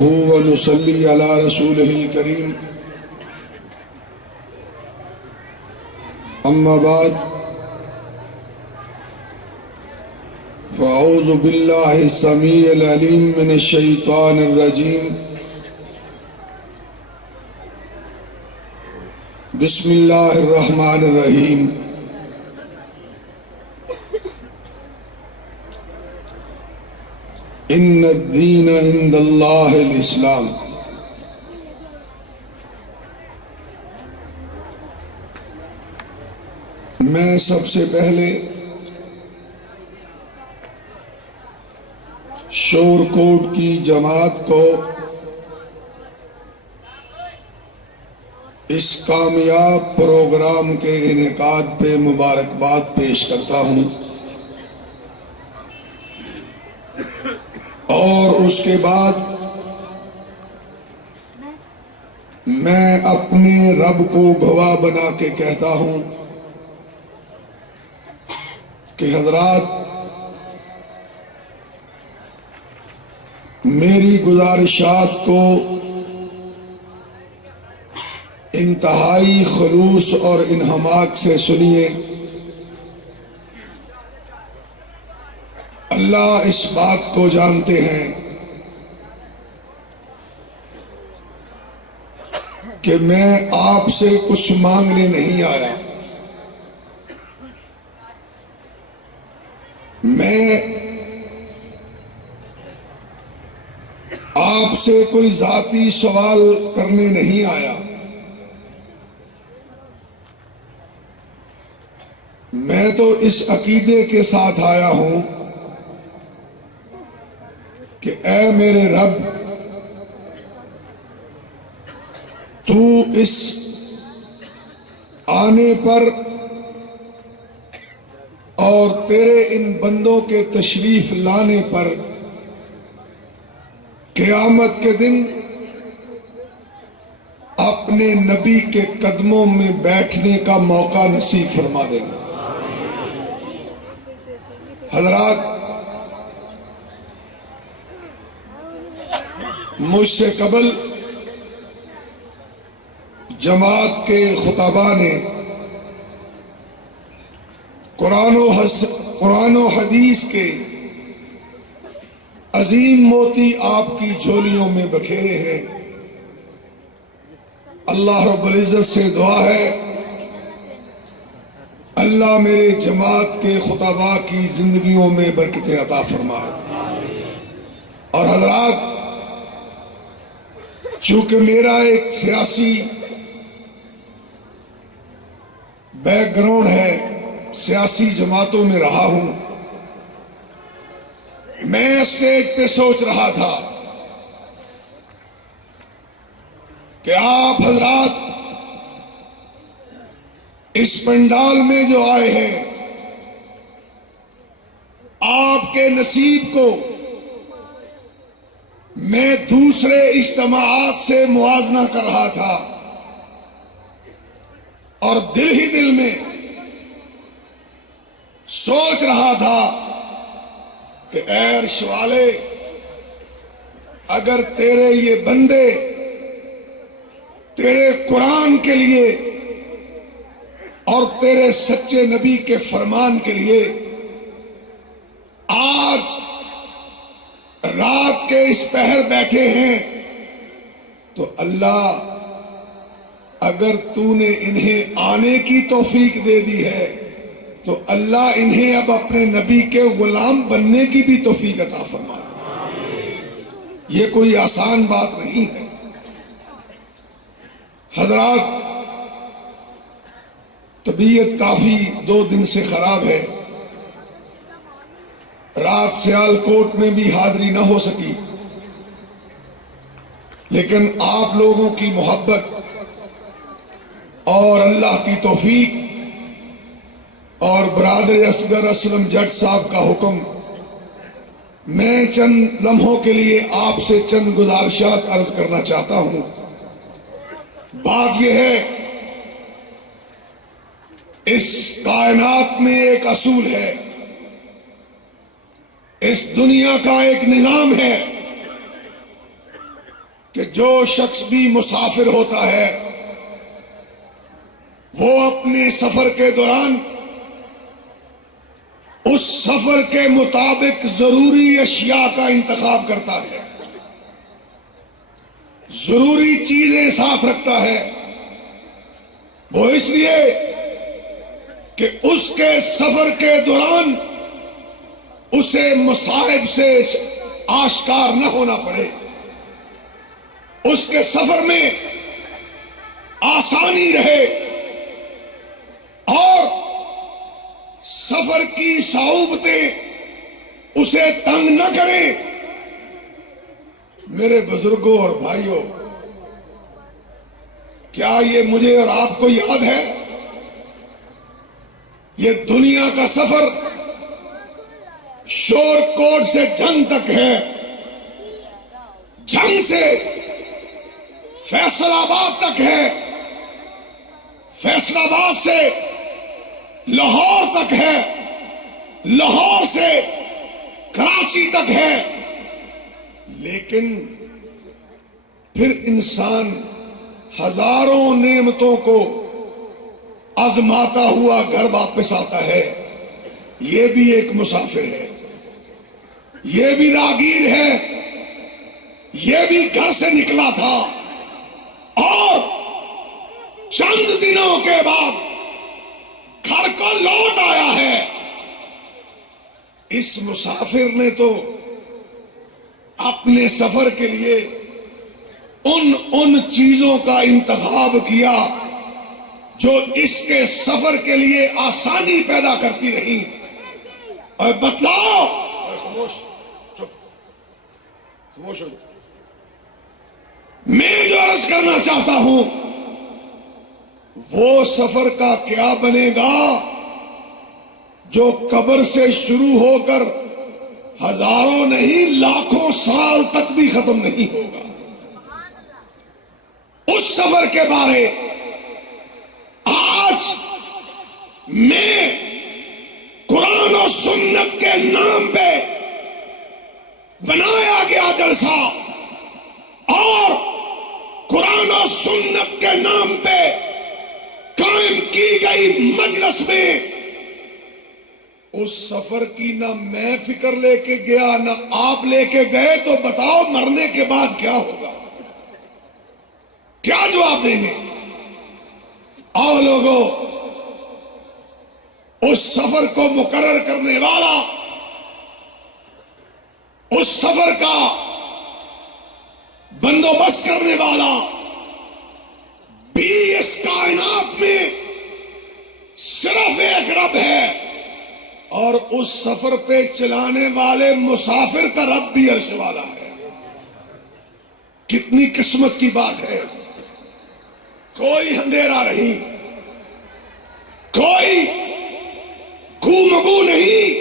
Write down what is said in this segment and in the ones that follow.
ونصلي على رسوله الكريم أما بعد فأعوذ بالله السميع العليم من الشيطان الرجيم بسم الله الرحمن الرحيم ان الدین عند اللہ الاسلام۔ میں سب سے پہلے شور کوٹ کی جماعت کو اس کامیاب پروگرام کے انعقاد پہ مبارکباد پیش کرتا ہوں، اور اس کے بعد میں اپنے رب کو گواہ بنا کے کہتا ہوں کہ حضرات، میری گزارشات کو انتہائی خلوص اور انہماک سے سنیے۔ اللہ اس بات کو جانتے ہیں کہ میں آپ سے کچھ مانگنے نہیں آیا، میں آپ سے کوئی ذاتی سوال کرنے نہیں آیا، میں تو اس عقیدے کے ساتھ آیا ہوں کہ اے میرے رب، تو اس آنے پر اور تیرے ان بندوں کے تشریف لانے پر قیامت کے دن اپنے نبی کے قدموں میں بیٹھنے کا موقع نصیب فرما دینا۔ حضرات، مجھ سے قبل جماعت کے خطباء نے قرآن و حدیث کے عظیم موتی آپ کی جھولیوں میں بکھیرے ہیں۔ اللہ رب العزت سے دعا ہے اللہ میرے جماعت کے خطباء کی زندگیوں میں برکتیں عطا فرمائے۔ اور حضرات، چونکہ میرا ایک سیاسی بیک گراؤنڈ ہے، سیاسی جماعتوں میں رہا ہوں، میں اسٹیج پہ سوچ رہا تھا کہ آپ حضرات اس پنڈال میں جو آئے ہیں، آپ کے نصیب کو میں دوسرے اجتماعات سے موازنہ کر رہا تھا، اور دل ہی دل میں سوچ رہا تھا کہ اے عرش والے، اگر تیرے یہ بندے تیرے قرآن کے لیے اور تیرے سچے نبی کے فرمان کے لیے آج رات کے اس پہر بیٹھے ہیں، تو اللہ اگر تو نے انہیں آنے کی توفیق دے دی ہے تو اللہ انہیں اب اپنے نبی کے غلام بننے کی بھی توفیق عطا فرما۔ یہ کوئی آسان بات نہیں ہے۔ حضرات، طبیعت کافی 2 دن سے خراب ہے، رات سیال کوٹ میں بھی حاضری نہ ہو سکی، لیکن آپ لوگوں کی محبت اور اللہ کی توفیق اور برادر اصغر اسلم جٹ صاحب کا حکم، میں چند لمحوں کے لیے آپ سے چند گزارشات عرض کرنا چاہتا ہوں۔ بات یہ ہے، اس کائنات میں ایک اصول ہے، اس دنیا کا ایک نظام ہے کہ جو شخص بھی مسافر ہوتا ہے وہ اپنے سفر کے دوران اس سفر کے مطابق ضروری اشیاء کا انتخاب کرتا ہے، ضروری چیزیں ساتھ رکھتا ہے۔ وہ اس لیے کہ اس کے سفر کے دوران اسے مصائب سے آشکار نہ ہونا پڑے، اس کے سفر میں آسانی رہے اور سفر کی صعوبتیں اسے تنگ نہ کریں۔ میرے بزرگوں اور بھائیوں، کیا یہ مجھے اور آپ کو یاد ہے؟ یہ دنیا کا سفر شور کوٹ سے جنگ تک ہے، جنگ سے فیصل آباد تک ہے، فیصل آباد سے لاہور تک ہے، لاہور سے کراچی تک ہے۔ لیکن پھر انسان ہزاروں نعمتوں کو آزماتا ہوا گھر واپس آتا ہے۔ یہ بھی ایک مسافر ہے، یہ بھی راگیر ہے، یہ بھی گھر سے نکلا تھا اور چند دنوں کے بعد گھر کو لوٹ آیا ہے۔ اس مسافر نے تو اپنے سفر کے لیے ان چیزوں کا انتخاب کیا جو اس کے سفر کے لیے آسانی پیدا کرتی رہی۔ اور بتلاؤ، خاموش، چپ، خاموش ہو۔ میں جو عرض کرنا چاہتا ہوں وہ سفر کا کیا بنے گا جو قبر سے شروع ہو کر ہزاروں نہیں لاکھوں سال تک بھی ختم نہیں ہوگا۔ اس سفر کے بارے آج میں قرآن و سنت کے نام پہ بنایا گیا جلسہ اور قرآن و سنت کے نام پہ قائم کی گئی مجلس میں اس سفر کی نہ میں فکر لے کے گیا نہ آپ لے کے گئے، تو بتاؤ مرنے کے بعد کیا ہوگا؟ کیا جواب دیں گے؟ آؤ لوگوں، اس سفر کو مقرر کرنے والا، اس سفر کا بندوبست کرنے والا بھی اس کائنات میں صرف ایک رب ہے، اور اس سفر پہ چلانے والے مسافر کا رب بھی عرش والا ہے۔ کتنی قسمت کی بات ہے! کوئی اندھیرا نہیں، کوئی گو نہیں،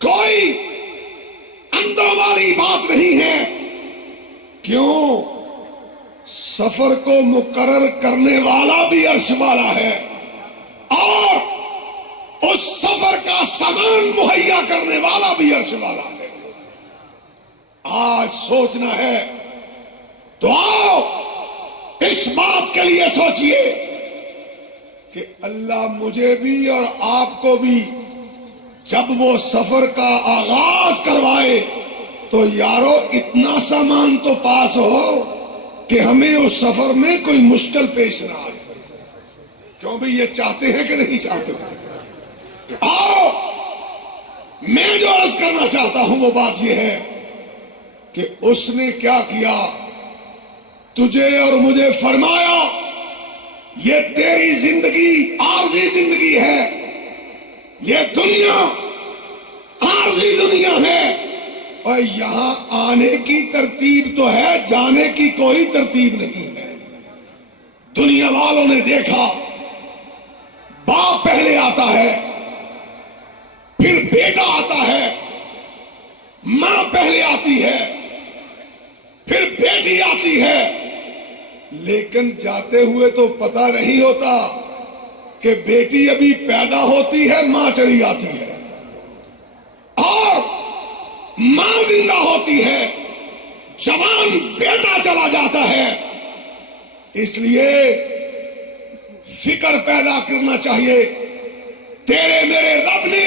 کوئی اندھوں والی بات نہیں ہے۔ کیوں؟ سفر کو مقرر کرنے والا بھی عرش والا ہے اور اس سفر کا سامان مہیا کرنے والا بھی عرش والا ہے۔ آج سوچنا ہے تو آؤ اس بات کے لیے سوچئے کہ اللہ مجھے بھی اور آپ کو بھی جب وہ سفر کا آغاز کروائے تو یارو اتنا سامان تو پاس ہو کہ ہمیں اس سفر میں کوئی مشکل پیش نہ آئے۔ کیوں بھی یہ چاہتے ہیں کہ نہیں چاہتے؟ آؤ، میں جو عرض کرنا چاہتا ہوں وہ بات یہ ہے کہ اس نے کیا کیا؟ تجھے اور مجھے فرمایا یہ تیری زندگی عارضی زندگی ہے، یہ دنیا عارضی دنیا ہے، اور یہاں آنے کی ترتیب تو ہے، جانے کی کوئی ترتیب نہیں ہے۔ دنیا والوں نے دیکھا باپ پہلے آتا ہے، پھر بیٹا آتا ہے، ماں پہلے آتی ہے، پھر بیٹی آتی ہے، لیکن جاتے ہوئے تو پتہ نہیں ہوتا کہ بیٹی ابھی پیدا ہوتی ہے، ماں چلی آتی ہے، اور ماں زندہ ہوتی ہے، جوان بیٹا چلا جاتا ہے. اس لیے فکر پیدا کرنا چاہیے. تیرے میرے رب نے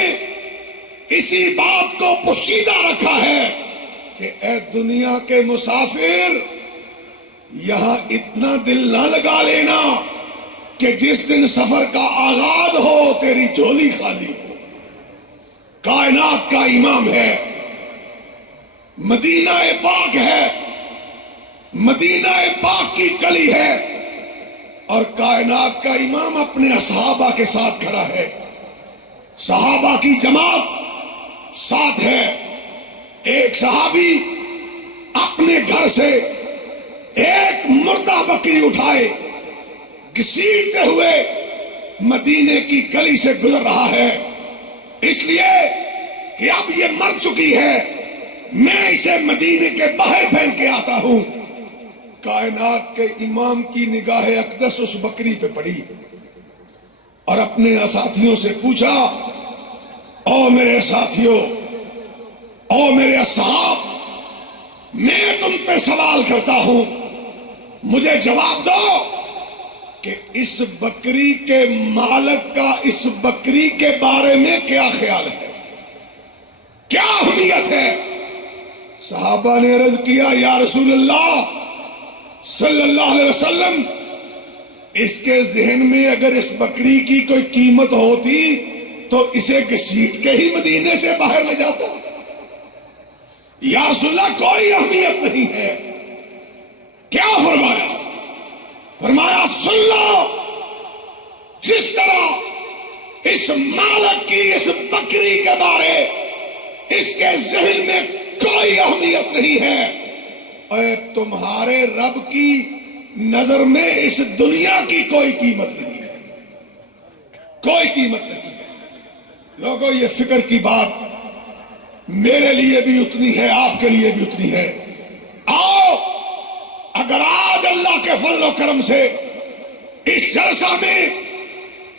اسی بات کو پوشیدہ رکھا ہے کہ اے دنیا کے مسافر، یہاں اتنا دل نہ لگا لینا کہ جس دن سفر کا آغاز ہو تیری جھولی خالی ہو. کائنات کا امام ہے، مدینہ پاک ہے، مدینہ پاک کی گلی ہے، اور کائنات کا امام اپنے صحابہ کے ساتھ کھڑا ہے. صحابہ کی جماعت ساتھ ہے. ایک صحابی اپنے گھر سے ایک مردہ بکری اٹھائے گھسیٹتے ہوئے مدینے کی گلی سے گزر رہا ہے، اس لیے کہ اب یہ مر چکی ہے، میں اسے مدینے کے باہر پھینک کے آتا ہوں. کائنات کے امام کی نگاہ اقدس اس بکری پہ پڑی اور اپنے ساتھیوں سے پوچھا، او میرے ساتھیوں، او میرے اصحاب، میں تم پہ سوال کرتا ہوں، مجھے جواب دو کہ اس بکری کے مالک کا اس بکری کے بارے میں کیا خیال ہے، کیا اہمیت ہے؟ صحابہ نے عرض کیا، یا رسول اللہ صلی اللہ علیہ وسلم، اس کے ذہن میں اگر اس بکری کی کوئی قیمت ہوتی تو اسے گھسیٹ کے ہی مدینے سے باہر لے جاتا. یا رسول اللہ کوئی اہمیت نہیں ہے. کیا فرمایا؟ فرمایا سن لو، جس طرح اس مالک کی اس بکری کے بارے اس کے ذہن میں کوئی اہمیت نہیں ہے، اے تمہارے رب کی نظر میں اس دنیا کی کوئی قیمت نہیں ہے، کوئی قیمت نہیں ہے. لوگوں، یہ فکر کی بات میرے لیے بھی اتنی ہے، آپ کے لیے بھی اتنی ہے. آؤ، اگر آج اللہ کے فضل و کرم سے اس جلسہ میں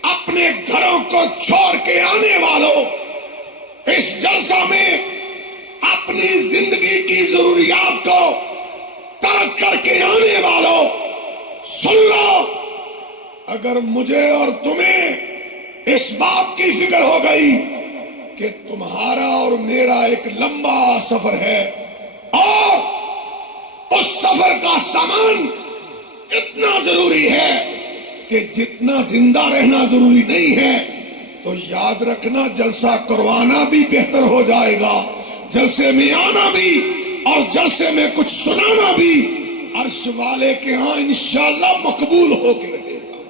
اپنے گھروں کو چھوڑ کے آنے والوں، اس جلسہ میں اپنی زندگی کی ضروریات کو ترک کر کے آنے والوں، سن لو، اگر مجھے اور تمہیں اس بات کی فکر ہو گئی کہ تمہارا اور میرا ایک لمبا سفر ہے اور اس سفر کا سامان اتنا ضروری ہے کہ جتنا زندہ رہنا ضروری نہیں ہے، تو یاد رکھنا جلسہ کروانا بھی بہتر ہو جائے گا، جلسے میں آنا بھی اور جلسے میں کچھ سنانا بھی عرش والے کے ہاں انشاءاللہ مقبول ہو کے رہے گا.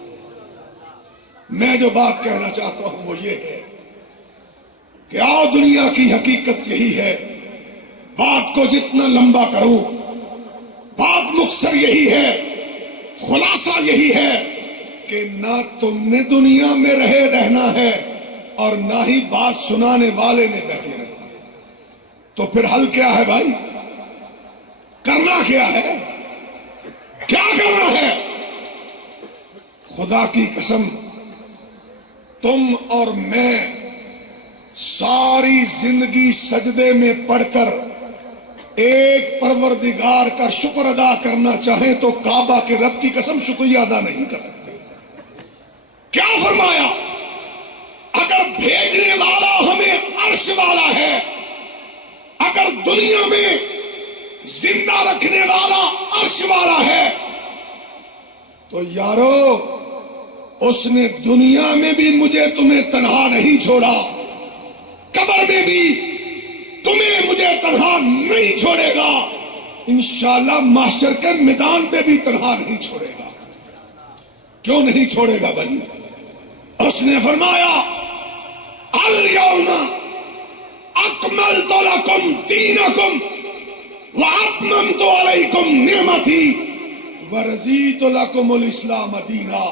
میں جو بات کہنا چاہتا ہوں وہ یہ ہے کہ آؤ، دنیا کی حقیقت یہی ہے. بات کو جتنا لمبا کروں بات مختصر یہی ہے، خلاصہ یہی ہے کہ نہ تم نے دنیا میں رہنا ہے اور نہ ہی بات سنانے والے نے بیٹھے رہنا. تو پھر حل کیا ہے بھائی؟ کرنا کیا ہے؟ کیا کرنا ہے؟ خدا کی قسم، تم اور میں ساری زندگی سجدے میں پڑھ کر ایک پروردگار کا شکر ادا کرنا چاہیں تو کعبہ کے رب کی قسم شکریہ ادا نہیں کر سکتے. کیا فرمایا؟ اگر بھیجنے والا ہمیں عرش والا ہے، اگر دنیا میں زندہ رکھنے والا عرش والا ہے، تو یارو اس نے دنیا میں بھی مجھے تمہیں تنہا نہیں چھوڑا، قبر میں بھی تمہیں مجھے تنہا نہیں چھوڑے گا، انشاءاللہ محشر کے میدان پہ بھی تنہا نہیں چھوڑے گا. کیوں نہیں چھوڑے گا بھائی؟ اس نے فرمایا، الیوم اکملت لکم دینکم واتممت علیکم نعمتی ورضیت لکم الاسلام دینا.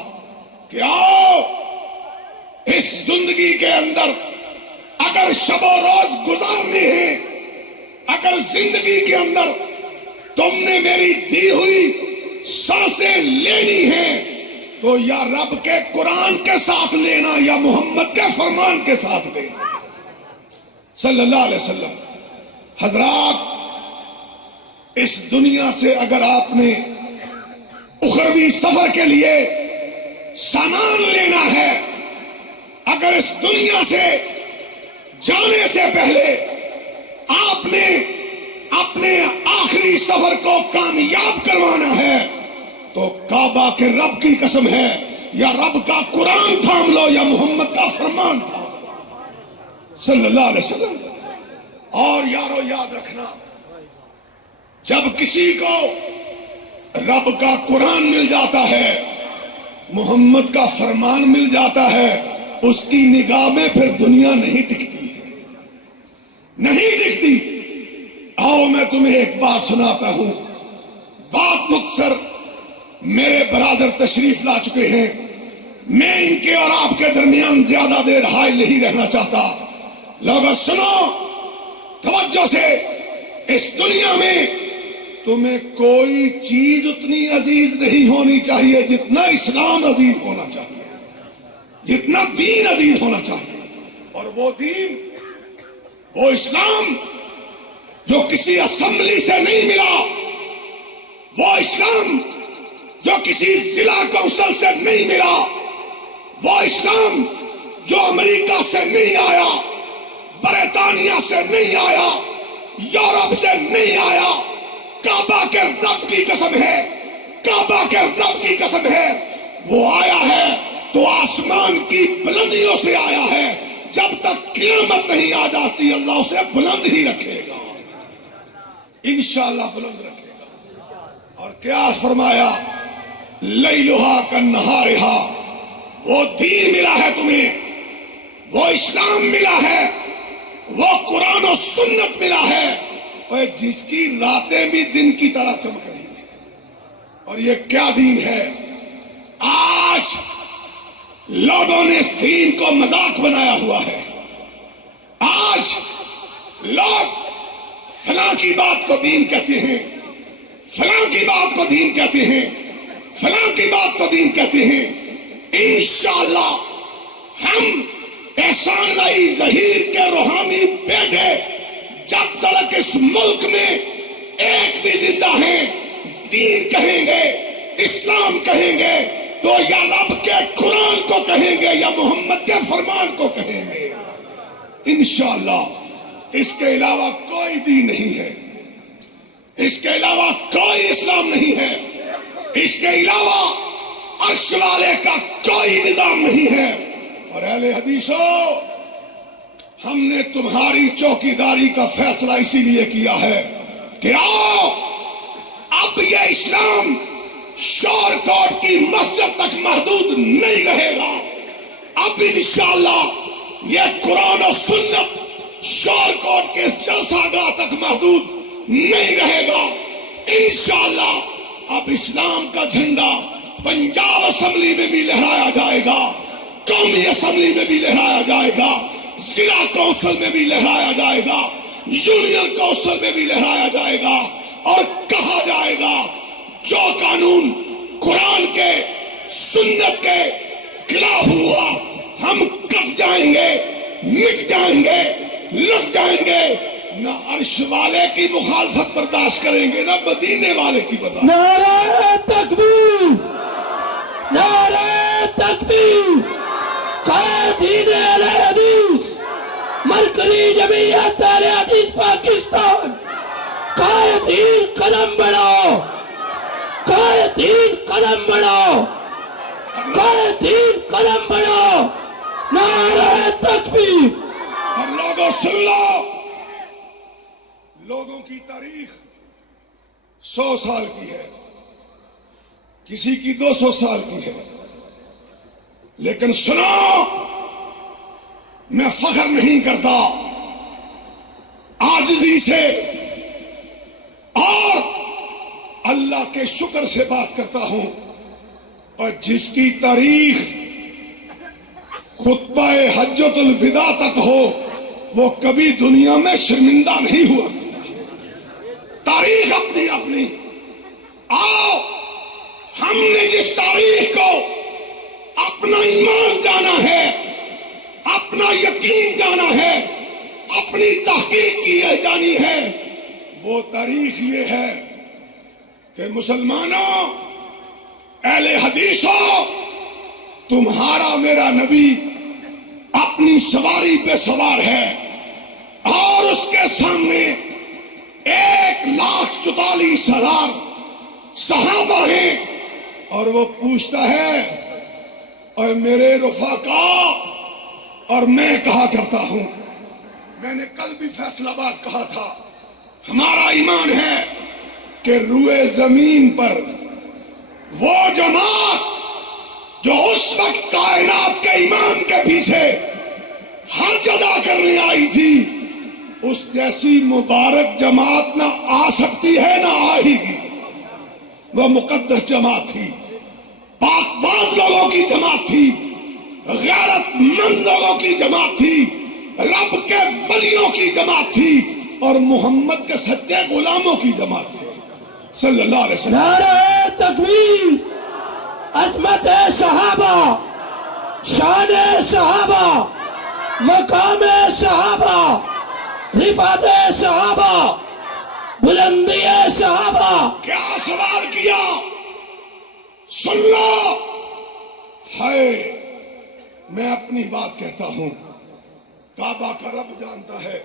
کہ آؤ، اس زندگی کے اندر اگر شب و روز گزارنے ہیں، اگر زندگی کے اندر تم نے میری دی ہوئی سانسیں لینی ہیں تو یا رب کے قرآن کے ساتھ لینا یا محمد کے فرمان کے ساتھ لینا صلی اللہ علیہ وسلم. حضرات، اس دنیا سے اگر آپ نے اخروی سفر کے لیے سامان لینا ہے، اگر اس دنیا سے جانے سے پہلے آپ نے اپنے آخری سفر کو کامیاب کروانا ہے تو کعبہ کے رب کی قسم ہے، یا رب کا قرآن تھام لو یا محمد کا فرمان تھام لو صلی اللہ علیہ وسلم۔ اور یارو یاد رکھنا، جب کسی کو رب کا قرآن مل جاتا ہے، محمد کا فرمان مل جاتا ہے، اس کی نگاہ میں پھر دنیا نہیں ٹکتی، نہیں ٹکتی۔ آؤ میں تمہیں ایک بات سناتا ہوں، بات مختصر، میرے برادر تشریف لا چکے ہیں، میں ان کے اور آپ کے درمیان زیادہ دیر حائل نہیں رہنا چاہتا۔ لوگوں سنو توجہ سے، اس دنیا میں تمہیں کوئی چیز اتنی عزیز نہیں ہونی چاہیے جتنا اسلام عزیز ہونا چاہیے، جتنا دین عزیز ہونا چاہیے۔ اور وہ دین، وہ اسلام جو کسی اسمبلی سے نہیں ملا، وہ اسلام جو کسی ضلع کونسل سے نہیں ملا، وہ اسلام جو امریکہ سے نہیں آیا، برطانیہ سے نہیں آیا، یورپ سے نہیں آیا، کعبہ کے رب کی قسم ہے، کعبہ کے رب کی قسم ہے، وہ آیا ہے تو آسمان کی بلندیوں سے آیا ہے۔ جب تک قیامت نہیں آ جاتی اللہ اسے بلند ہی رکھے گا، انشاءاللہ بلند رکھے گا۔ اور کیا فرمایا؟ لیلھا کنہارھا، وہ دین ملا ہے تمہیں، وہ اسلام ملا ہے، وہ قرآن و سنت ملا ہے، اور جس کی راتیں بھی دن کی طرح چمک رہی ہیں۔ اور یہ کیا دین ہے؟ آج لوگوں نے اس دین کو مذاق بنایا ہوا ہے۔ آج لوگ فلاں کی بات کو دین کہتے ہیں، فلاں کی بات کو دین کہتے ہیں، فلاں کی بات کو دین کہتے ہیں۔ انشاءاللہ ہم احسان اللہ ظہیر کے روحانی بیٹے جب تک اس ملک میں ایک بھی زندہ ہیں، دین کہیں گے، اسلام کہیں گے تو یا رب کے قرآن کو کہیں گے یا محمد کے فرمان کو کہیں گے انشاءاللہ۔ اس کے علاوہ کوئی دین نہیں ہے، اس کے علاوہ کوئی اسلام نہیں ہے، اس کے علاوہ عرش والے کا کوئی نظام نہیں ہے۔ اور اہل حدیثو، ہم نے تمہاری چوکیداری کا فیصلہ اسی لیے کیا ہے کہ آؤ اب یہ اسلام شور کوٹ کی مسجد تک محدود نہیں رہے گا، اب انشاءاللہ یہ قرآن و سنت شور کوٹ کے جلسہ گاہ تک محدود نہیں رہے گا۔ انشاءاللہ اب اسلام کا جھنڈا پنجاب اسمبلی میں بھی لہرایا جائے گا، قومی اسمبلی میں بھی لہرایا جائے گا، ضلع کونسل میں بھی لہرایا جائے گا، یونین کونسل میں بھی لہرایا جائے گا، اور کہا جائے گا جو قانون قرآن کے سنت کے خلاف ہوا ہم کٹ جائیں گے، مٹ جائیں گے، لٹ جائیں گے۔ نہ عرش والے کی مخالفت برداشت کریں گے، نہ مدینے والے کی برداشت۔ نعرہ تکبیر، نعرہ تکبیر، قائدین اہل حدیث، مرکزی جمعیت اہل حدیث پاکستان، قائدین قدم بڑھاؤ، قائدین قدم بڑھاؤ، قائدین قدم بڑھاؤ، نعرہ تکبیر۔ اور لوگوں سن لو، لوگوں کی تاریخ 100 سال کی ہے، کسی کی 200 سال کی ہے، لیکن سنو، میں فخر نہیں کرتا، عاجزی سے اور اللہ کے شکر سے بات کرتا ہوں۔ اور جس کی تاریخ خطبہ حجۃ الوداع تک ہو وہ کبھی دنیا میں شرمندہ نہیں ہوا۔ تاریخ اپنی اپنی، آؤ ہم نے جس تاریخ کو اپنا ایمان جانا ہے، اپنا یقین جانا ہے، اپنی تحقیق کی جانی ہے، وہ تاریخ یہ ہے کہ مسلمانوں، اہل حدیثوں، تمہارا میرا نبی اپنی سواری پہ سوار ہے اور اس کے سامنے 1,44,000 صحابہ ہیں، اور وہ پوچھتا ہے، اور میرے رفقا، اور میں کہا کرتا ہوں، میں نے کل بھی فیصلہ باد کہا تھا، ہمارا ایمان ہے کہ روئے زمین پر وہ جماعت جو اس وقت کائنات کے امام کے پیچھے حج ادا کرنے آئی تھی، اس جیسی مبارک جماعت نہ آ سکتی ہے نہ آئے گی۔ وہ مقدس جماعت تھی، پاک باز لوگوں کی جماعت تھی، غیرت مند لوگوں کی جماعت تھی، رب کے ولیوں کی جماعت تھی، اور محمد کے سچے غلاموں کی جماعت تھی صلی اللہ علیہ وسلم۔ نعرہ تکبیر، عظمت صحابہ، شان صحابہ، مقام صحابہ، رفعت صحابہ، بلندی صحابہ۔ کیا سوال کیا؟ سن لو، ہے میں اپنی بات کہتا ہوں، کعبہ کا رب جانتا ہے،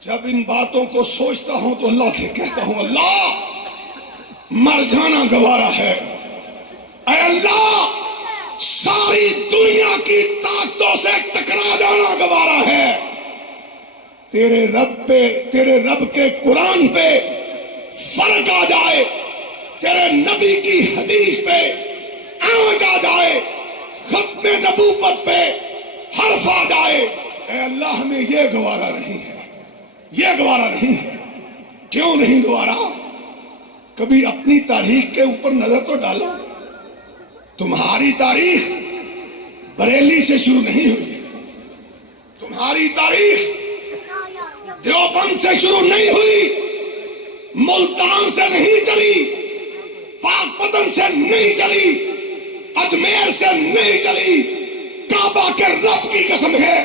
جب ان باتوں کو سوچتا ہوں تو اللہ سے کہتا ہوں، اللہ مر جانا گوارا ہے، اے اللہ ساری دنیا کی طاقتوں سے ٹکرا جانا گوارا ہے، تیرے رب کے قرآن پہ فرق آ جائے، تیرے نبی کی حدیث پہ آنچ آ جائے، ختم نبوت پہ حرف آ جائے، اے اللہ ہمیں یہ گوارا نہیں ہے، یہ گوارا نہیں ہے۔ کیوں نہیں گوارا؟ کبھی اپنی تاریخ کے اوپر نظر تو ڈالو، تمہاری تاریخ بریلی سے شروع نہیں ہوئی، تمہاری تاریخ دیوبند سے شروع نہیں ہوئی، ملتان سے نہیں چلی، پاک پتن سے نہیں چلی، اجمیر سے نہیں چلی، کعبہ کے رب کی قسم ہے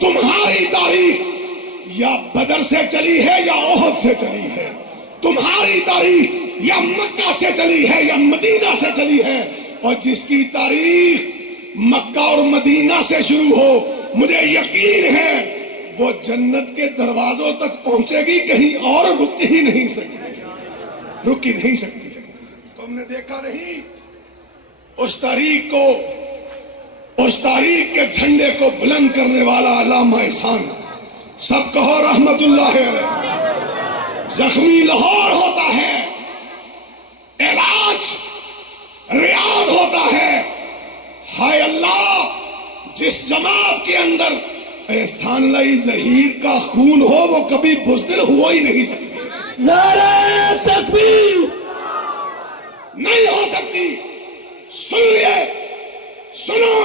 تمہاری تاریخ یا بدر سے چلی ہے یا احد سے چلی ہے، تمہاری تاریخ یا مکہ سے چلی ہے یا مدینہ سے چلی ہے، اور جس کی تاریخ مکہ اور مدینہ سے شروع ہو، مجھے یقین ہے وہ جنت کے دروازوں تک پہنچے گی، کہیں اور رک ہی نہیں سکتی۔ تم نے دیکھا نہیں اس تاریخ کے جھنڈے کو بلند کرنے والا علامہ احسان، سب کہو رحمت اللہ علیہ، زخمی لاہور ہوتا ہے، علاج ریاض ہوتا ہے، ہائے اللہ جس جماعت کے اندر احسان اللہ ظہیر کا خون ہو وہ کبھی بزدل ہو ہی نہیں سکتی، نعرہ تکبیر، نہیں ہو سکتی۔ سنیے، سنو،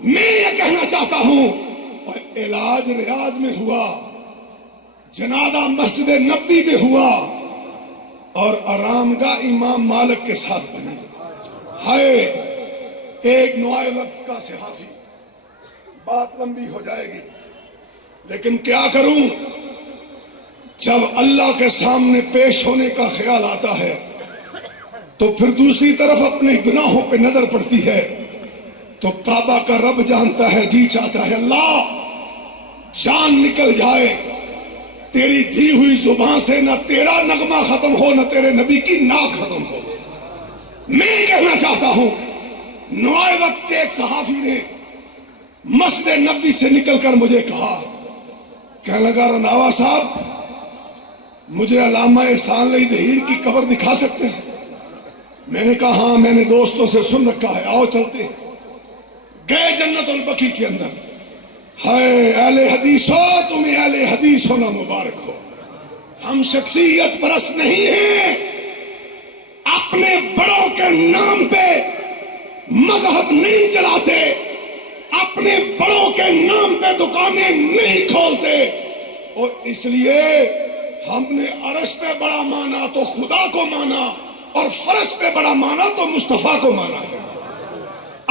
میں یہ کہنا چاہتا ہوں، اور علاج ریاض میں ہوا، جنازہ مسجد نبوی میں ہوا، اور آرام گاہ امام مالک کے ساتھ بنی۔ ہائے ایک نوائے وقت کا صحافی، بات لمبی ہو جائے گی لیکن کیا کروں، جب اللہ کے سامنے پیش ہونے کا خیال آتا ہے تو پھر دوسری طرف اپنے گناہوں پہ نظر پڑتی ہے، تو کعبہ کا رب جانتا ہے، جی چاہتا ہے اللہ جان نکل جائے، تیری دی ہوئی زبان سے نہ تیرا نغمہ ختم ہو نہ تیرے نبی کی نعت ختم ہو۔ میں کہنا چاہتا ہوں، نوائے وقت کے ایک صحافی نے مسجد نبوی سے نکل کر مجھے کہا، کہنے لگا رنداوا صاحب مجھے علامہ احسان علی ظہیر کی قبر دکھا سکتے ہیں؟ میں نے کہا ہاں، میں نے دوستوں سے سن رکھا ہے، آؤ چلتے ہیں۔ گئے جنت البقیع کے اندر، ہائے اہل حدیث ہو، تمہیں اہل حدیث ہونا مبارک ہو۔ ہم شخصیت پرست نہیں ہیں، اپنے بڑوں کے نام پہ مذہب نہیں چلاتے، اپنے بڑوں کے نام پہ دکانیں نہیں کھولتے، اور اس لیے ہم نے عرش پہ بڑا مانا تو خدا کو مانا، اور فرش پہ بڑا مانا تو مصطفیٰ کو مانا ہے،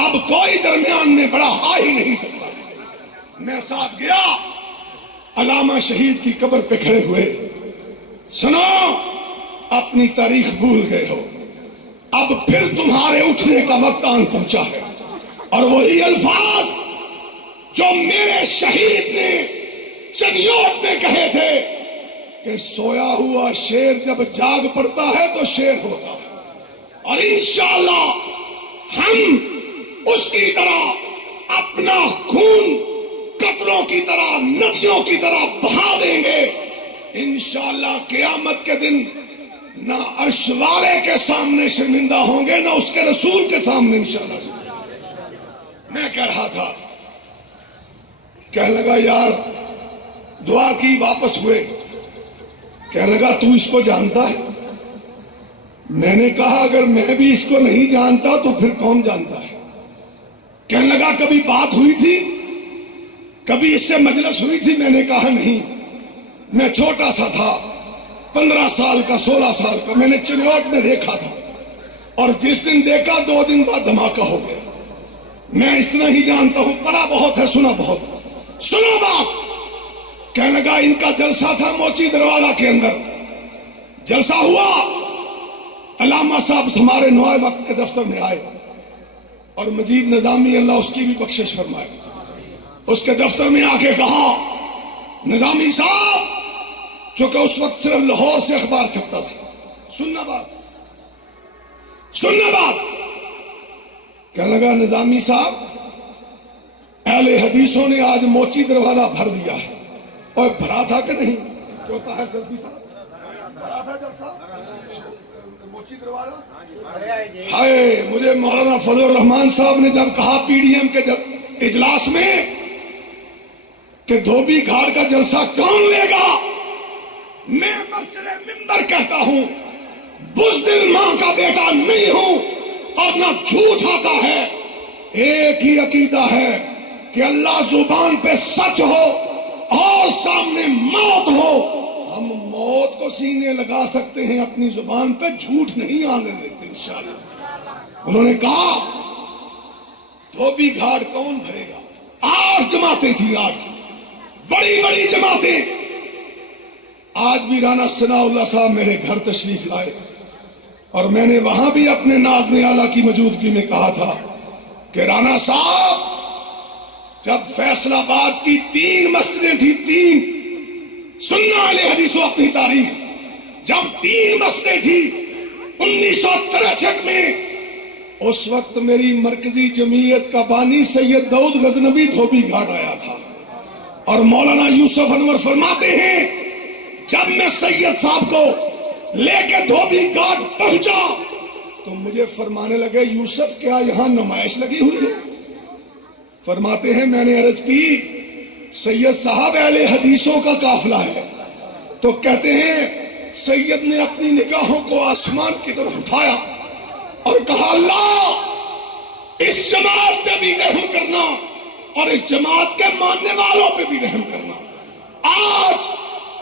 اب کوئی درمیان میں بڑا آ ہی نہیں سکتا۔ میں ساتھ گیا، علامہ شہید کی قبر پہ کھڑے ہوئے، سنو اپنی تاریخ بھول گئے ہو. اب پھر تمہارے اٹھنے کا وقت آن پہنچا ہے. اور وہی الفاظ جو میرے شہید نے چنیوٹ میں کہے تھے کہ سویا ہوا شیر جب جاگ پڑتا ہے تو شیر ہوتا ہے. اور انشاءاللہ ہم اس کی طرح اپنا خون قطروں کی طرح ندیوں کی طرح بہا دیں گے. انشاءاللہ قیامت کے دن نہ عرش والے کے سامنے شرمندہ ہوں گے نہ اس کے رسول کے سامنے انشاءاللہ. میں کہہ رہا تھا, کہنے لگا یار دعا کی واپس ہوئے, کہنے لگا تو اس کو جانتا ہے؟ میں نے کہا اگر میں بھی اس کو نہیں جانتا تو پھر کون جانتا ہے؟ کہنے لگا کبھی بات ہوئی تھی, کبھی اس سے مجلس ہوئی تھی؟ میں نے کہا نہیں, میں چھوٹا سا تھا, 15 سال کا 16 سال کا, میں نے چنیوٹ میں دیکھا تھا اور جس دن دیکھا 2 دن بعد دھماکہ ہو گیا. میں اتنا ہی جانتا ہوں, پڑھا بہت ہے سنا بہت. سنو بات. کہنے لگا ان کا جلسہ تھا موچی دروازہ کے اندر, جلسہ ہوا, علامہ صاحب ہمارے نوائے وقت کے دفتر میں آئے اور مجید نظامی اللہ اس کی بھی بخشش فرمائے, اس کے دفتر میں آ کے کہا نظامی صاحب, چونکہ اس وقت صرف لاہور سے اخبار چھپتا تھا, سننا بات, سننا بات. کہنے لگا نظامی صاحب اہل حدیثوں نے آج موچی دروازہ بھر دیا ہے. اور بھرا تھا کہ نہیں؟ جو طاہر سلفی صاحب بھرا تھا جلسہ موچی دروازہ. ہائے, مجھے مولانا فضل الرحمان صاحب نے جب کہا پی ڈی ایم کے اجلاس میں کہ دھوبی گھاٹ کا جلسہ کون لے گا, میں مسئلے ممبر کہتا ہوں بزدل ماں کا بیٹا نہیں ہوں اور نہ جھوٹ آتا ہے. ایک ہی عقیدہ ہے کہ اللہ زبان پہ سچ ہو اور سامنے موت ہو. ہم موت کو سینے لگا سکتے ہیں, اپنی زبان پہ جھوٹ نہیں آنے دیتے انشاءاللہ. انہوں نے کہا دھوبی گھاٹ کون بھرے گا؟ 8 جماعتیں تھیں, 8 بڑی بڑی جماعتیں. آج بھی رانا ثناء اللہ صاحب میرے گھر تشریف لائے اور میں نے وہاں بھی اپنے ناظم اعلیٰ کی موجودگی میں کہا تھا کہ رانا صاحب جب فیصل آباد کی 3 مسجدیں تھی, 3, سننا اہل حدیثوں اپنی تاریخ, جب 3 مسجدیں تھی 1963 میں, اس وقت میری مرکزی جمعیت کا بانی سید داؤد غزنوی دھوبی گھاٹ آیا تھا اور مولانا یوسف انور فرماتے ہیں جب میں سید صاحب کو لے کے دھوبی گھاٹ پہنچا تو مجھے فرمانے لگے یوسف کیا یہاں نمائش لگی ہوئی ہے؟ فرماتے ہیں میں نے عرض کی سید صاحب اہل حدیثوں کا قافلہ ہے. تو کہتے ہیں سید نے اپنی نگاہوں کو آسمان کی طرف اٹھایا اور کہا اللہ اس جماعت پہ بھی رحم کرنا اور اس جماعت کے ماننے والوں پہ بھی رحم کرنا. آج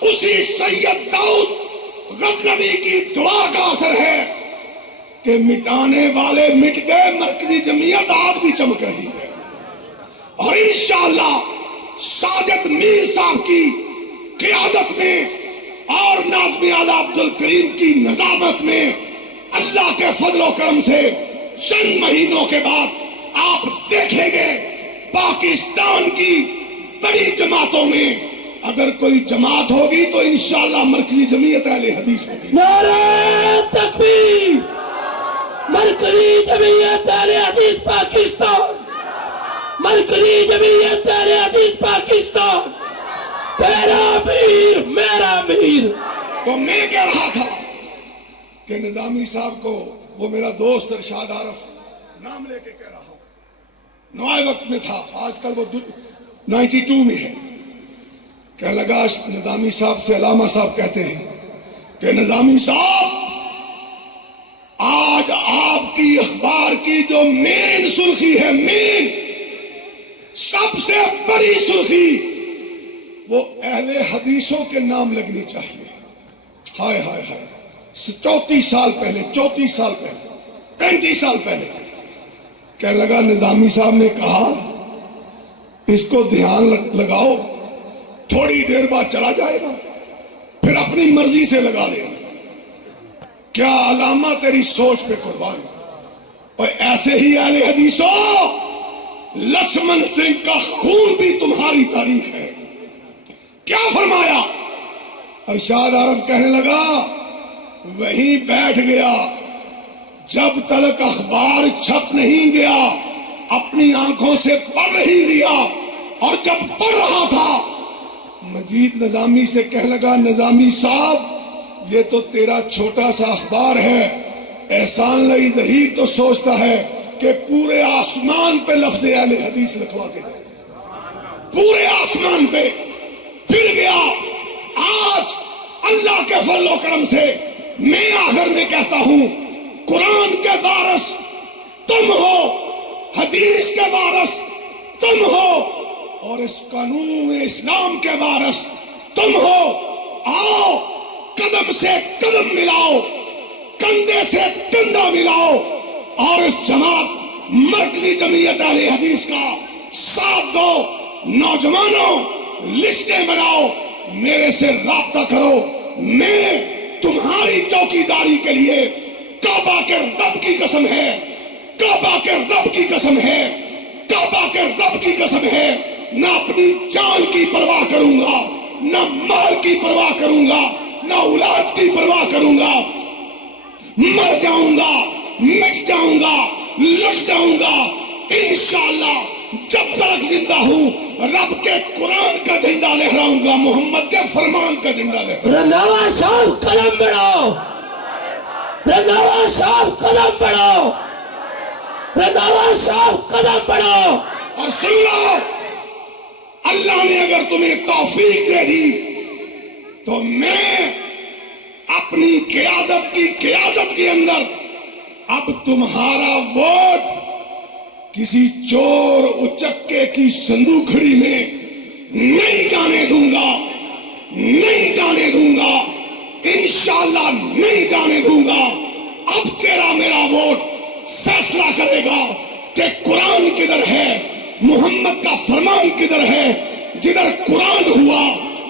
اسی سید داؤد غزنوی کی دعا کا اثر ہے کہ مٹانے والے مٹ گئے, مرکزی جمعیت آج بھی چمک رہی ہے. اور انشاءاللہ ساجد میر صاحب کی قیادت میں اور ناظم اعلیٰ عبد الکریم کی نظامت میں اللہ کے فضل و کرم سے چند مہینوں کے بعد آپ دیکھیں گے پاکستان کی بڑی جماعتوں میں اگر کوئی جماعت ہوگی تو انشاءاللہ مرکزی جمعیت اہل حدیث ہوگی. نعرہ تکبیر. مرکزی جمعیت اہل حدیث پاکستان, مرکزی جمعیت اہل حدیث پاکستان, تیرا میر میرا میر. تو میں کہہ رہا تھا کہ نظامی صاحب کو, وہ میرا دوست ارشاد عارف نام لے کے کہہ رہا ہوں, نوائے وقت میں تھا, آج کل وہ 92 میں ہے. کہنے لگا نظامی صاحب سے علامہ صاحب کہتے ہیں کہ نظامی صاحب آج آپ کی اخبار کی جو مین سرخی ہے, مین سب سے بڑی سرخی, وہ اہل حدیثوں کے نام لگنی چاہیے. ہائے ہائے ہائے, 34 سال پہلے, 34 سال پہلے, 35 سال پہلے. کہنے لگا نظامی صاحب نے کہا اس کو دھیان لگاؤ, تھوڑی دیر بعد چلا جائے گا, پھر اپنی مرضی سے لگا دے گا. کیا علامہ تیری سوچ پہ قربان. اور ایسے ہی اہل حدیثوں، لکشمن سنگھ کا خون بھی تمہاری تاریخ ہے. کیا فرمایا؟ ارشاد عرب کہنے لگا وہیں بیٹھ گیا، جب تک اخبار چھپ نہیں گیا اپنی آنکھوں سے پڑھ نہیں لیا، اور جب پڑھ رہا تھا مجید نظامی سے کہنے لگا نظامی صاحب یہ تو تیرا چھوٹا سا اخبار ہے، احسان لئی ظہیر تو سوچتا ہے کہ پورے آسمان پہ لفظ اہل حدیث لکھوا کے دے، پورے آسمان پہ. پھر گیا. آج اللہ کے فضل و کرم سے میں آخر میں کہتا ہوں قرآن کے وارث تم ہو، حدیث کے وارث تم ہو، اور اس قانون اسلام کے وارث تم ہو. آؤ قدم سے قدم ملاؤ، کندھے سے کندھا ملاؤ، اور اس جماعت مرکزی جمعیت اہل حدیث کا ساتھ دو. نوجوانوں لسٹیں بناؤ، میرے سے رابطہ کرو. میں تمہاری چوکیداری کے لیے کعبہ کے رب کی قسم ہے، کعبہ کے رب کی قسم ہے، کعبہ کے رب کی قسم ہے، نہ اپنی جان کی پرواہ کروں گا، نہ مال کی پرواہ کروں گا، نہ اولاد کی پرواہ کروں گا. مر جاؤں گا، مٹ جاؤں گا، لٹ جاؤں گا، انشاءاللہ جب تک زندہ ہوں رب کے قرآن کا جھنڈا لہراؤں گا، محمد کے فرمان کا جھنڈا لہراؤں گا. رنداوا صاحب قدم بڑھاؤ، رنداوا صاحب قدم بڑھاؤ، رنداوا صاحب قدم بڑھاؤ. اور سن لو، اللہ نے اگر تمہیں توفیق دے دی تو میں اپنی قیادت کے اندر اب تمہارا ووٹ کسی چور اچکے کی صندوقڑی میں نہیں جانے دوں گا، نہیں جانے دوں گا، انشاءاللہ نہیں جانے دوں گا. اب تیرا میرا ووٹ فیصلہ کرے گا کہ قرآن کدھر ہے، محمد کا فرمان کدھر ہے. جدھر قرآن ہوا،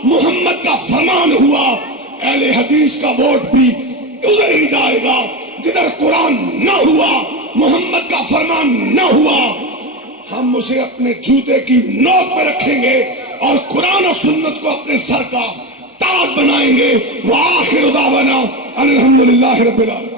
محمد کا فرمان ہوا، اہل حدیث کا ووٹ بھی ادھر ہی جائے گا. جدھر قرآن نہ ہوا، محمد کا فرمان نہ ہوا، ہم اسے اپنے جوتے کی نوک پہ رکھیں گے اور قرآن و سنت کو اپنے سر کا تاج بنائیں گے. وآخر دعوانا ان الحمدللہ رب العالمین.